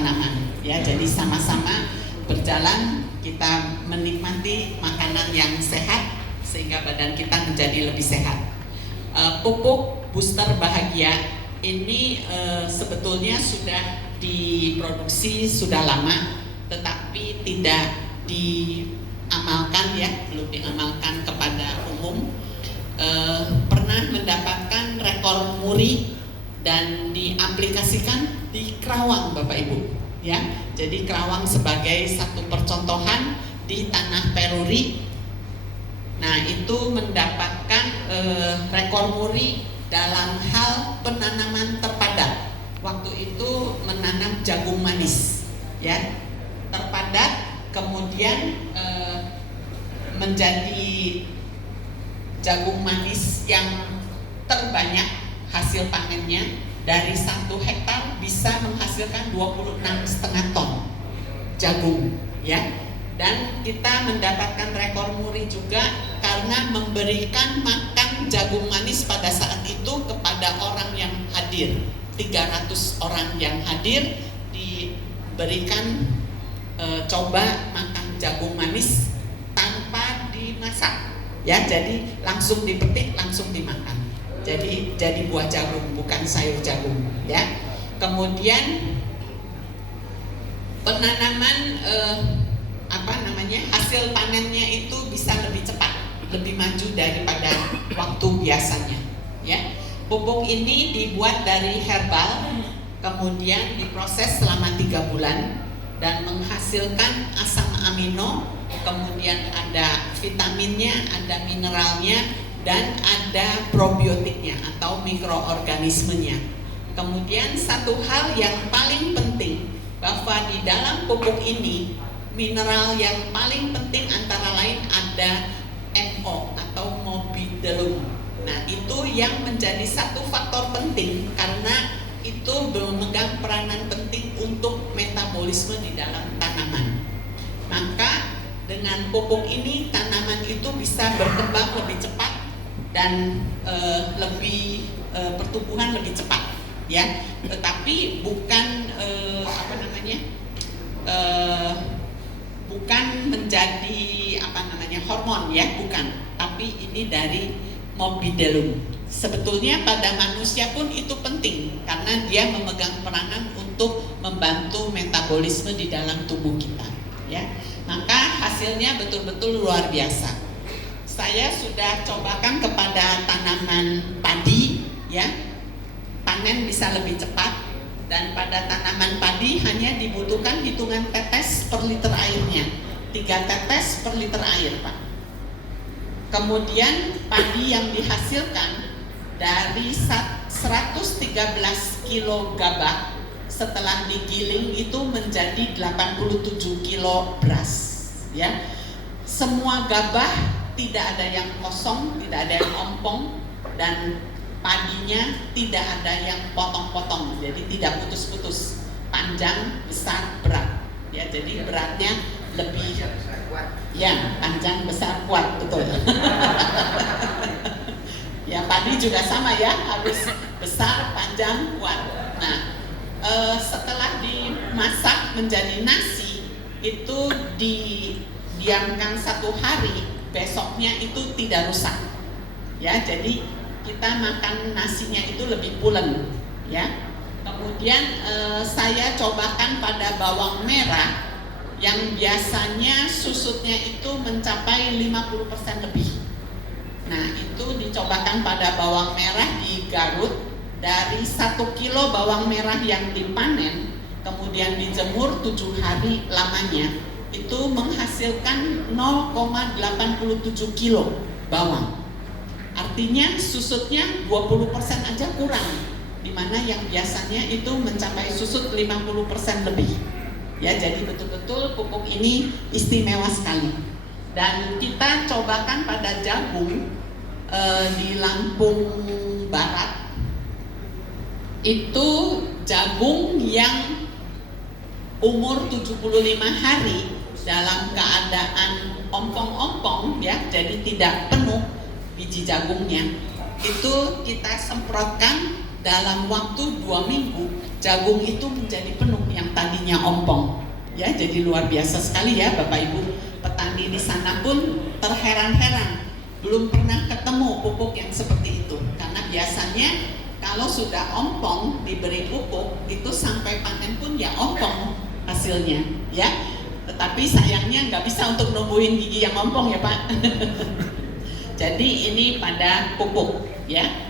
tanaman ya. Jadi sama-sama berjalan kita menikmati makanan yang sehat sehingga badan kita menjadi lebih sehat. Pupuk booster bahagia ini sebetulnya sudah diproduksi sudah lama, tetapi tidak diamalkan ya, belum diamalkan kepada umum. Pernah mendapatkan rekor muri dan diaplikasikan di Kerawang, Bapak Ibu ya. Jadi Kerawang sebagai satu percontohan di tanah Peruri. Nah, itu mendapatkan rekor muri dalam hal penanaman terpadat. Waktu itu menanam jagung manis ya, terpadat, kemudian menjadi jagung manis yang terbanyak hasil panennya. Dari 1 hektar bisa menghasilkan 26,5 ton jagung ya. Dan kita mendapatkan rekor muri juga karena memberikan makan jagung manis pada saat itu kepada orang yang hadir. 300 orang yang hadir diberikan coba makan jagung manis tanpa dimasak ya, jadi langsung dipetik, langsung dimakan. Jadi buah jagung, bukan sayur jagung ya. Kemudian penanaman hasil panennya itu bisa lebih cepat, lebih maju daripada waktu biasanya ya. Pupuk ini dibuat dari herbal, kemudian diproses selama 3 bulan dan menghasilkan asam amino, kemudian ada vitaminnya, ada mineralnya, dan ada probiotiknya atau mikroorganismenya. Kemudian satu hal yang paling penting, bahwa di dalam pupuk ini mineral yang paling penting antara lain ada MO atau molybdenum. Nah, itu yang menjadi satu faktor penting karena itu memegang peranan penting untuk metabolisme di dalam tanaman. Maka dengan pupuk ini tanaman itu bisa berkembang lebih cepat dan pertumbuhan lebih cepat ya. Tetapi bukan bukan menjadi hormon ya, bukan. Tapi ini dari molybdenum. Sebetulnya pada manusia pun itu penting karena dia memegang peranan untuk membantu metabolisme di dalam tubuh kita ya. Maka hasilnya betul-betul luar biasa. Saya sudah cobakan kepada tanaman padi ya, panen bisa lebih cepat, dan pada tanaman padi hanya dibutuhkan hitungan tetes per liter airnya, 3 tetes per liter air Pak. Kemudian padi yang dihasilkan dari 113 kilo gabah setelah digiling itu menjadi 87 kilo beras ya. Semua gabah tidak ada yang kosong, tidak ada yang ompong, dan padinya tidak ada yang potong-potong, jadi tidak putus-putus, panjang, besar, berat ya. Jadi beratnya lebih ya, panjang, besar, kuat, betul. Ya, padi juga sama ya, harus besar, panjang, kuat. Nah, setelah dimasak menjadi nasi itu didiamkan 1 hari, besoknya itu tidak rusak ya. Jadi kita makan nasinya itu lebih pulen ya. Kemudian saya cobakan pada bawang merah yang biasanya susutnya itu mencapai 50% lebih. Nah, itu dicobakan pada bawang merah di Garut. Dari 1 kilo bawang merah yang dipanen kemudian dijemur 7 hari lamanya, itu menghasilkan 0,87 kilo bawang. Artinya susutnya 20% aja kurang, dimana yang biasanya itu mencapai susut 50% lebih ya. Jadi betul-betul pupuk ini istimewa sekali. Dan kita cobakan pada jagung di Lampung Barat. Itu jagung yang umur 75 hari dalam keadaan ompong-ompong ya, jadi tidak penuh biji jagungnya, itu kita semprotkan dalam waktu 2 minggu jagung itu menjadi penuh yang tadinya ompong. Ya, jadi luar biasa sekali ya Bapak Ibu. Petani di sana pun terheran-heran, belum pernah ketemu pupuk yang seperti itu. Karena biasanya kalau sudah ompong diberi pupuk itu sampai panen pun ya ompong hasilnya, ya. Tetapi sayangnya nggak bisa untuk numbuhin gigi yang ompong ya Pak. Jadi ini pada pupuk, ya.